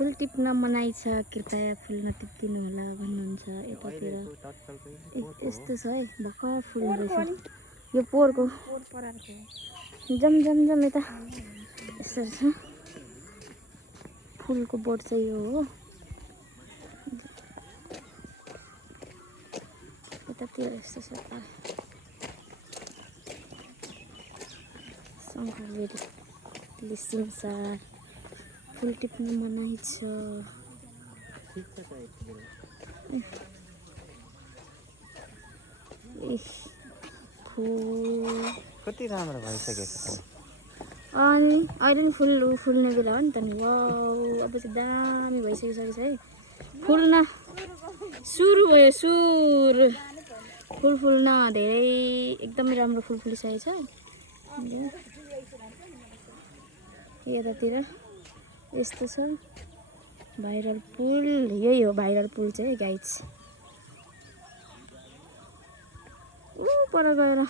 फुल टिप्न मनाइ छ, कृपया फुल नटिप्दिनु होला भन्नुहुन्छ। यतातिर यस्तो छ है, भर्खर फुल रहेछ। यो पोहोरको जम यता यसरी छ। फुलको बोट चाहिँ यो हो। यतातिर यस्तो छ। शङ्करबेरी लिसिमसार फुल टिप्न मनाइ छ। फुल कति राम्रो भइसकेको छ। अनि अहिले नि फुल्ने बेला हो नि त नि। वाउ, अब चाहिँ दामी भइसकिसकेको छ है। फुल्न सुरु भयो। फुल्न धेरै एकदमै राम्रो फुल फुलिसकेको छ। यतातिर यस्तो छ भाइरल फुल। यही हो भाइरल फुल चाहिँ गाइज। पर गएर